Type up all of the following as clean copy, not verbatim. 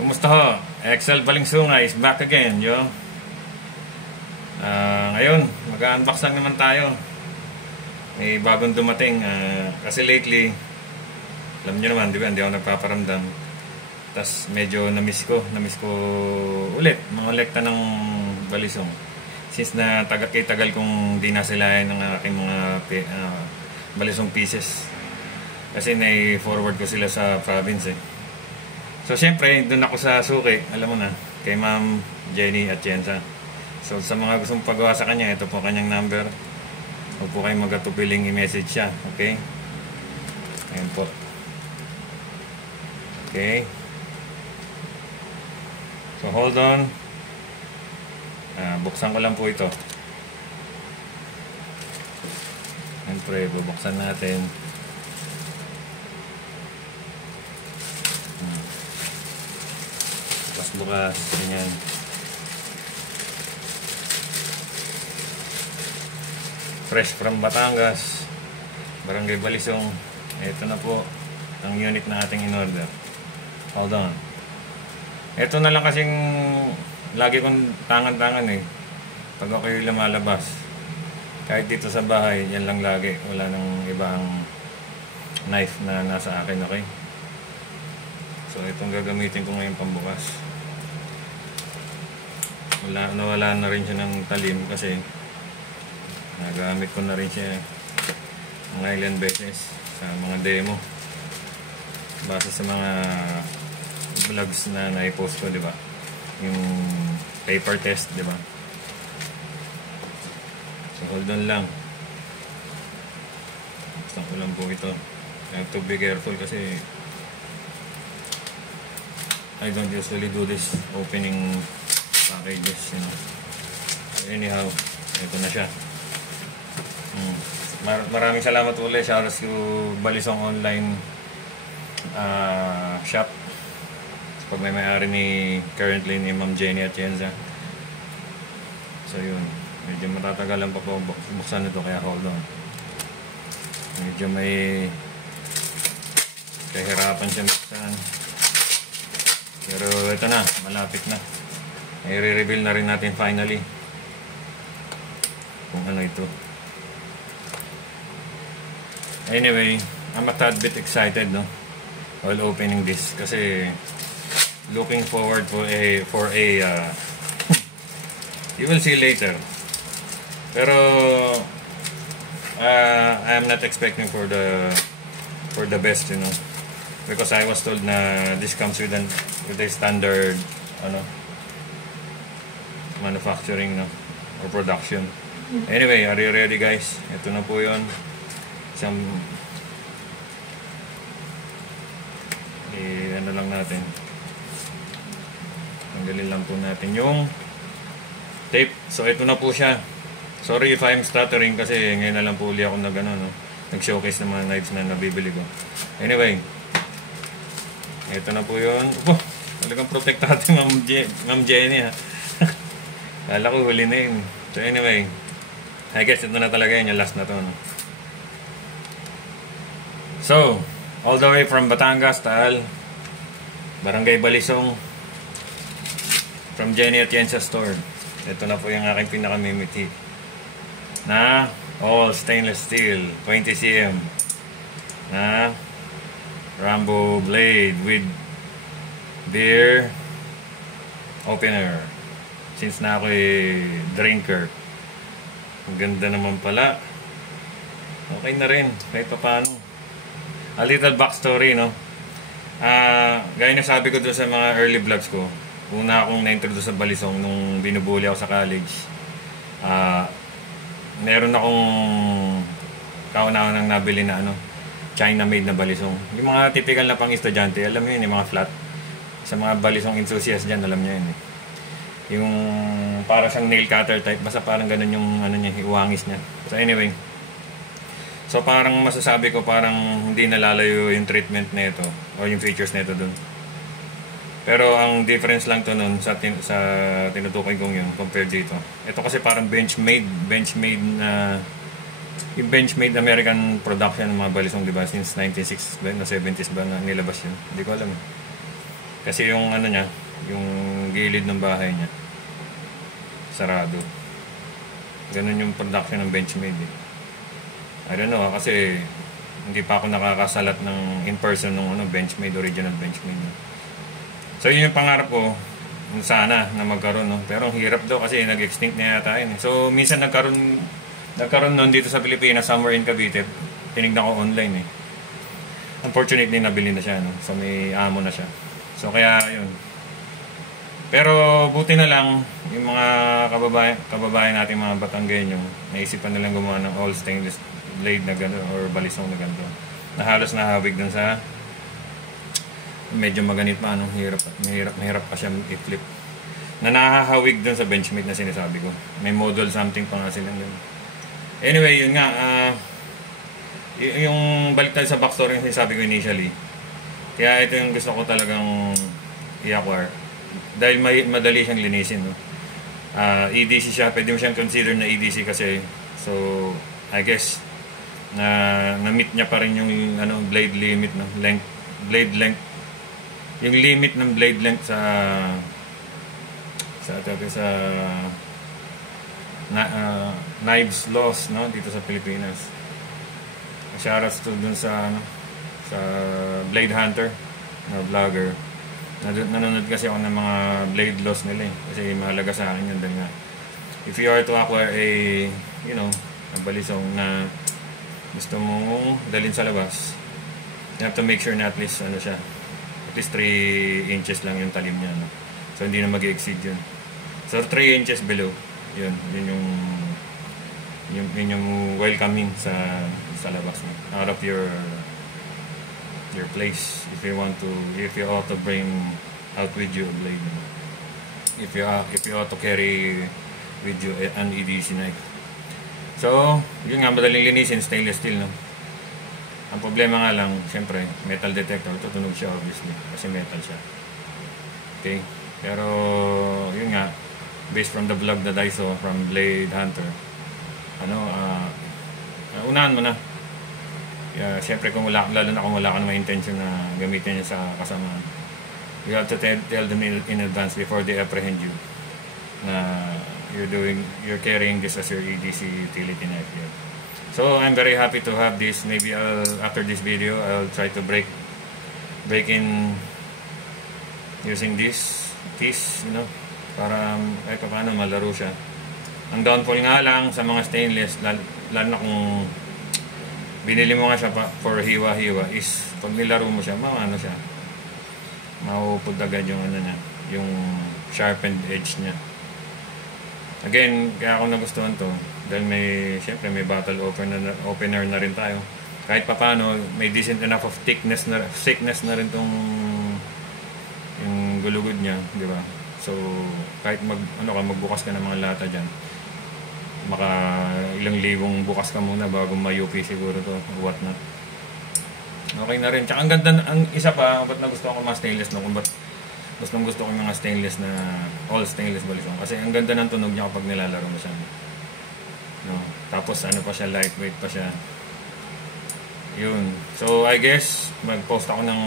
Kumusta ho? Excel Balingsunga is back again, yo. Ngayon, mag-unbox lang naman tayo. May bagong dumating. Kasi lately, alam nyo naman, di ba, hindi ako nagpaparamdam. Tapos medyo na-miss ko ulit, mga olekta ng balisong. Since na tagal kong di nasilayan ng aking mga balisong pieces. Kasi na-forward ko sila sa province eh. So syempre, doon ako sa suki, alam mo na, kay Ma'am Jenny Atienza. So sa mga gustong pagawa sa kanya, ito po kanyang number. Huwag po kayong magatupiling i-message siya, okay? Ayan po. Okay. So hold on. Buksan ko lang po ito. Siyempre, bubuksan natin. Bukas, ganyan. Fresh from Batangas, Barangay Balisong. Ito na po ang unit na ating in-order. Hold on. Ito na lang kasing lagi kong tangan-tangan eh. Pag ako'y lumalabas, kahit dito sa bahay, yan lang lagi. Wala nang ibang knife na nasa akin, okay? So itong gagamitin ko ngayon pambukas. Nawala na rin siya ng talim kasi nagamit ko na rin siya ng ilang beses sa mga demo base sa mga vlogs na naipost ko, diba? Yung paper test, diba? So hold on lang. Basta ko lang po ito. I have to be careful kasi I don't usually do this opening packages, you know. So anyhow, ito na siya. Maraming salamat ulit. Shoutout to Balisong Online Shop. Pag may-ari currently ni Ma'am Jenny Atienza. So yun, medyo matatagalan pa po buksan ito, kaya hold on. Medyo may kahirapan siya buksan. Pero ito na, malapit na. I-reveal na rin natin finally kung ano ito. Anyway, I'm a tad bit excited, no, while opening this kasi looking forward for a you will see later. Pero I'm not expecting for the best, you know, because I was told na this comes with a standard manufacturing, no, or production. Anyway, are you ready, guys? Ito na po yun. Ano lang natin, tanggalin lang po natin yung tape. So ito na po siya. Sorry if I'm stuttering kasi ngayon na lang po uli ako nag-showcase ng mga knives na nabibili ko. Anyway, ito na po yun. Talagang protektado Ma'am Jenny, ha. Kala ko huli na yun. So anyway, I guess ito na talaga yun, yung last na to, no? So, all the way from Batangas, Taal, Barangay Balisong, from Jenny Atienza Store. Ito na po yung aking pinakamimiti na all stainless steel 20 cm na Rambo blade with beer opener. Since na ako'y drinker, ang ganda naman pala. Okay na rin kahit pa paano. A little backstory, no? Gaya na sabi ko doon sa mga early vlogs ko, una akong na-introduce sa balisong nung binubuli ako sa college. Meron akong kauna-una nang nabili na China-made na balisong. Yung mga typical na pang-estudyante, alam mo yun, yung mga flat. Sa mga balisong enthusiast dyan, alam nyo yun. Yung para siyang nail cutter type, basta parang ganun yung niya, iwangis niya. So anyway, so parang masasabi ko parang hindi nalalayo yung treatment nito o yung features nito dun. Pero ang difference lang to nun sa tinutukoy kong yun compared dito. Ito kasi parang bench-made na yung bench-made American production ng mga balisong, diba? Since 1960s ba, na 70s ba na nilabas yun? Hindi ko alam. Kasi yung ano niya, yung gilid ng bahay niya, sarado. Ganun yung production ng Benchmade eh. I don't know kasi hindi pa ako nakakasalat ng in-person ng ano, Benchmade, original Benchmade. So yun yung pangarap ko, sana na magkaroon, no? Pero ang hirap daw kasi nag-extinct na yata yun. So minsan nagkaroon nun dito sa Pilipinas, somewhere in Cavite. Tinignan ko online eh. Unfortunately, nabili na siya, no? So may amo na siya. So kaya yun. Pero buti na lang yung mga kababayan natin, mga Batanggenyo, naisipan nilang gumawa ng all stainless blade na gano'n or balisong na gano'n. Na halos nahawig dun sa medyo maganit pa, anong mahirap pa siya i-flip. Na nakahawig dun sa Benchmade na sinasabi ko. May model something pa nga sila dun. Anyway, yun nga, yung balik tayo sa backstory yung sinasabi ko initially. Kaya ito yung gusto ko talagang i-acquire. Dahil madali siyang linisin, no? EDC siya, pwede mo siyang consider na EDC kasi, so I guess na-meet niya pa rin yung ano, blade limit, no? Blade length, yung limit ng blade length sa knives laws, no, dito sa Pilipinas. Shoutouts to dun sa ano, sa Blade Hunter na vlogger. Nanonood kasi ako ng mga blade laws nila eh. Kasi mahalaga sa akin yun. Dahil nga, if you are to acquire a, you know, a balisong na gusto mong dalhin sa labas, you have to make sure na at least ano siya, at least 3 inches lang yung talim niya, no? So hindi na mag-exceed yun. So 3 inches below, yun yung welcoming sa labas, no? Out of your place, if you ought to bring out with you a blade, no? if you ought to carry with you an EDC knife. So yun nga, madaling linisin, stainless steel, no? Ang problema nga lang, syempre metal detector, tutunog siya obviously kasi metal siya. Okay, pero yun nga, based from the vlog that I saw from Blade Hunter, unahan mo na. Siyempre lalo na kung wala ka naman intention na gamitin niya sa kasamaan, you have to tell them in advance before they apprehend you na you're carrying this as your EDC utility knife here. So I'm very happy to have this. Maybe after this video I'll try to break in using this piece, you know, para kahit paano malaro siya. Ang downfall nga lang sa mga stainless, lalo na kung binili mo nga siya for hiwa-hiwa, is pag nilaro mo siya, mauupod agad yung ano niya, yung sharpened edge niya. Again, kaya ako nagustuhan to dahil syempre may bottle opener na rin tayo. Kahit papaano, may decent enough of thickness na rin tong yung gulugod niya, di ba? So kahit magbukas ka ng mga lata diyan, maka ilang libong bukas ka muna bago ma-UP siguro to or what not. Okay na rin. Tsaka ang ganda, ang isa pa, ba't nagustuhan ko mga stainless, no? Kung ba't gusto ko yung mga stainless na all stainless balisong. Kasi ang ganda ng tunog niya kapag nilalaro mo siya. No? Tapos ano pa siya, lightweight pa siya. Yun. So I guess, mag-post ako ng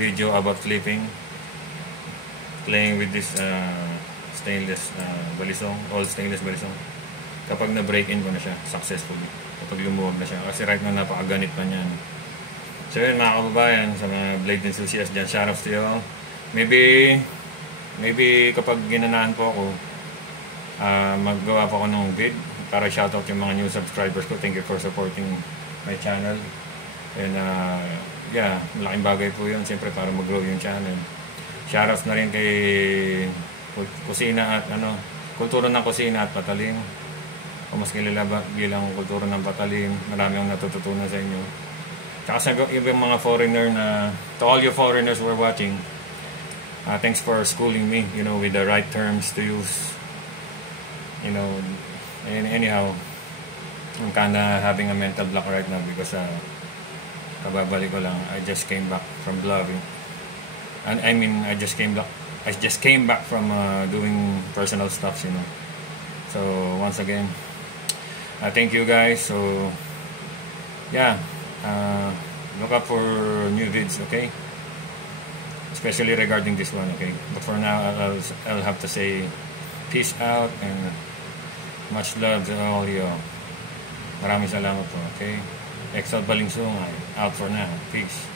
video about playing with this stainless balisong, all stainless balisong. Kapag na-break-in ko na siya successfully, kapag lumuwag na siya, kasi right now napakaganit pa niya, no? So yun mga kababayan, sa mga blade enthusiasts dyan, shoutouts to you all. Maybe kapag ginanahan po ako, maggawa po ako ng vid para shoutout yung mga new subscribers ko. Thank you for supporting my channel. And yeah, malaking bagay po yun siyempre para mag-grow yung channel. Shoutouts na rin kay kusina at kultura ng kusina at patalim. O mas kilala bilang kultura ng patalim, marami akong natututunan sa inyo. Tsaka sa ibang mga foreigner to all you foreigners who are watching, thanks for schooling me, you know, with the right terms to use. You know, and anyhow, I'm kinda having a mental block right now because kababalik ko lang, I just came back from vlogging. And I mean, I just came back from doing personal stuff, you know. So once again, thank you guys. So yeah, look up for new vids, okay? especially regarding this one, okay? But for now, I'll have to say peace out and much love to all you. Maraming salamat po, okay? Exalt Balingsung, out for now. Peace.